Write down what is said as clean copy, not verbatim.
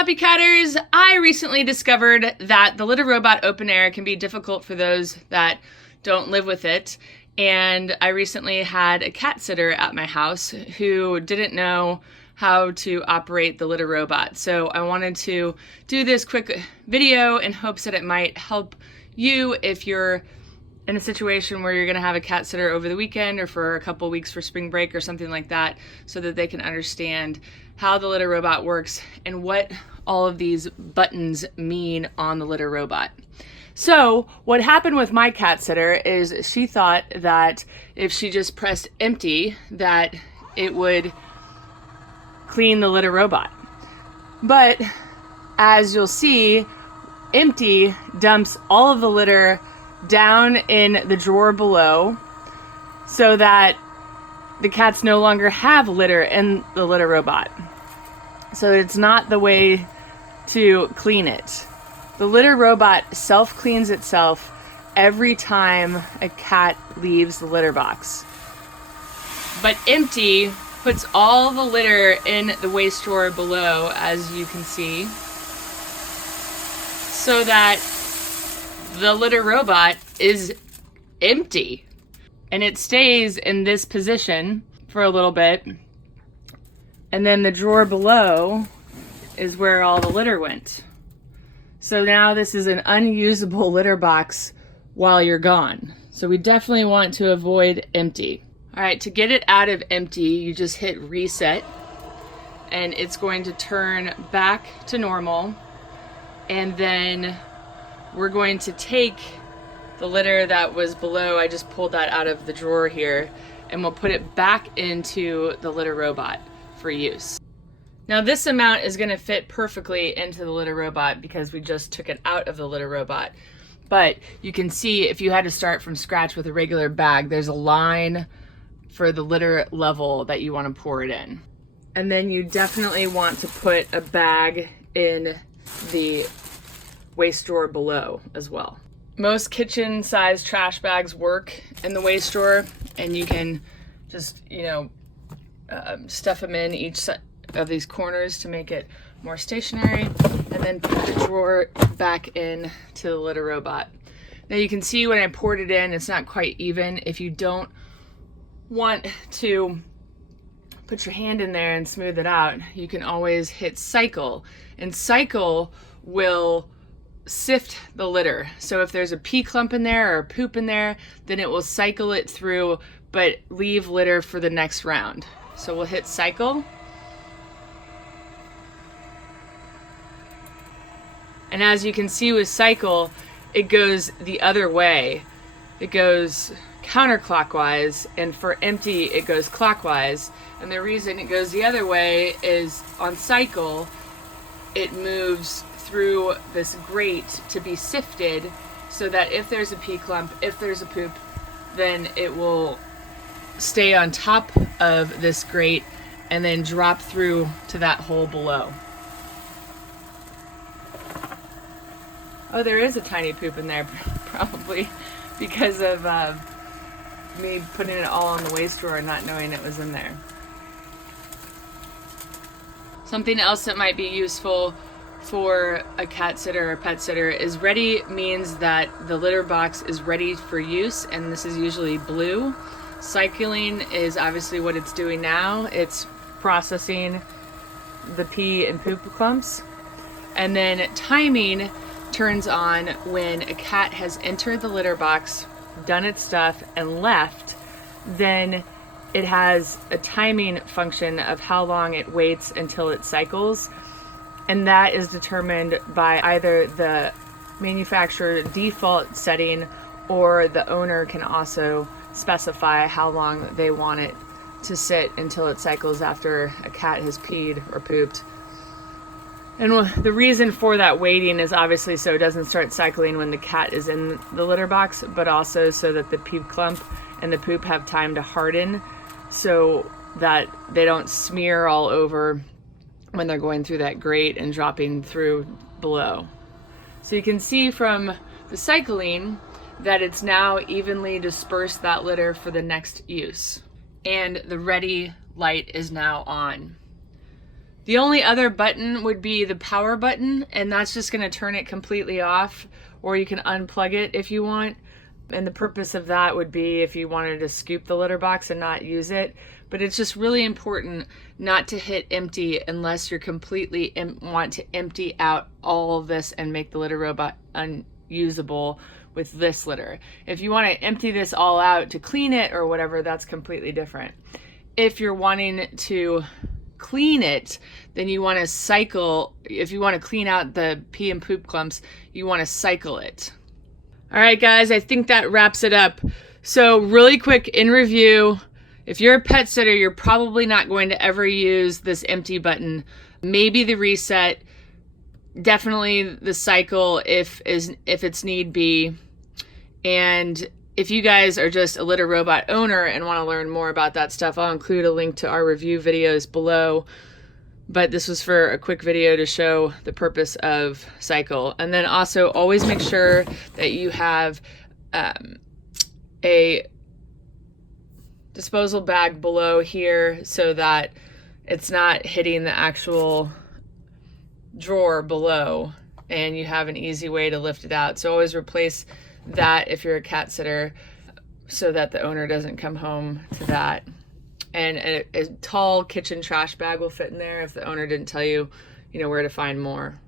Floppycatters! I recently discovered that the Litter Robot Open Air can be difficult for those that don't live with it. And I recently had a cat sitter at my house who didn't know how to operate the Litter Robot. So I wanted to do this quick video in hopes that it might help you if you're in a situation where you're gonna have a cat sitter over the weekend or for a couple weeks for spring break or something like that, so that they can understand how the Litter Robot works and what all of these buttons mean on the Litter Robot. So what happened with my cat sitter is she thought that if she just pressed empty, that it would clean the Litter Robot. But as you'll see, empty dumps all of the litter down in the drawer below so that the cats no longer have litter in the Litter Robot. So it's not the way to clean it. The Litter Robot self-cleans itself every time a cat leaves the litter box. But empty puts all the litter in the waste drawer below, as you can see, so that the Litter Robot is empty. And it stays in this position for a little bit. And then the drawer below is where all the litter went. So now this is an unusable litter box while you're gone. So we definitely want to avoid empty. All right, to get it out of empty, you just hit reset and it's going to turn back to normal. And then we're going to take the litter that was below. I just pulled that out of the drawer here, and we'll put it back into the Litter Robot for use. Now this amount is going to fit perfectly into the Litter Robot because we just took it out of the Litter Robot. But you can see if you had to start from scratch with a regular bag, there's a line for the litter level that you want to pour it in. And then you definitely want to put a bag in the waste drawer below as well. Most kitchen size trash bags work in the waste drawer, and you can just, stuff them in each of these corners to make it more stationary, and then put the drawer back in to the Litter Robot. Now you can see when I poured it in, it's not quite even. If you don't want to put your hand in there and smooth it out, you can always hit cycle, and cycle will sift the litter. So if there's a pee clump in there or a poop in there, then it will cycle it through, but leave litter for the next round. So we'll hit cycle. And as you can see with cycle, it goes the other way. It goes counterclockwise, and for empty, it goes clockwise. And the reason it goes the other way is on cycle, it moves through this grate to be sifted, so that if there's a pee clump, if there's a poop, then it will stay on top of this grate and then drop through to that hole below. Oh, there is a tiny poop in there, probably because of me putting it all in the waste drawer and not knowing it was in there. Something else that might be useful for a cat sitter or pet sitter is ready means that the litter box is ready for use, and this is usually blue. Cycling is obviously what it's doing now. It's processing the pee and poop clumps. And then timing turns on when a cat has entered the litter box, done its stuff, and left. Then it has a timing function of how long it waits until it cycles. And that is determined by either the manufacturer default setting, or the owner can also specify how long they want it to sit until it cycles after a cat has peed or pooped. And the reason for that waiting is obviously so it doesn't start cycling when the cat is in the litter box, but also so that the pee clump and the poop have time to harden, so that they don't smear all over when they're going through that grate and dropping through below. So you can see from the cycling that it's now evenly dispersed that litter for the next use. And the ready light is now on. The only other button would be the power button, and that's just going to turn it completely off, or you can unplug it if you want. And the purpose of that would be if you wanted to scoop the litter box and not use it. But it's just really important not to hit empty unless you're completely want to empty out all of this and make the litter robot unusable with this litter. If you want to empty this all out to clean it or whatever, that's completely different. If you're wanting to clean it, then you want to cycle. If you want to clean out the pee and poop clumps, you want to cycle it. All right, guys, I think that wraps it up. So really quick in review, if you're a pet sitter, you're probably not going to ever use this empty button. Maybe the reset, definitely the cycle if it's need be. And if you guys are just a litter robot owner and want to learn more about that stuff, I'll include a link to our review videos below. But this was for a quick video to show the purpose of cycle. And then also always make sure that you have a disposal bag below here so that it's not hitting the actual drawer below, and you have an easy way to lift it out. So always replace that if you're a cat sitter so that the owner doesn't come home to that. And a tall kitchen trash bag will fit in there if the owner didn't tell you, where to find more.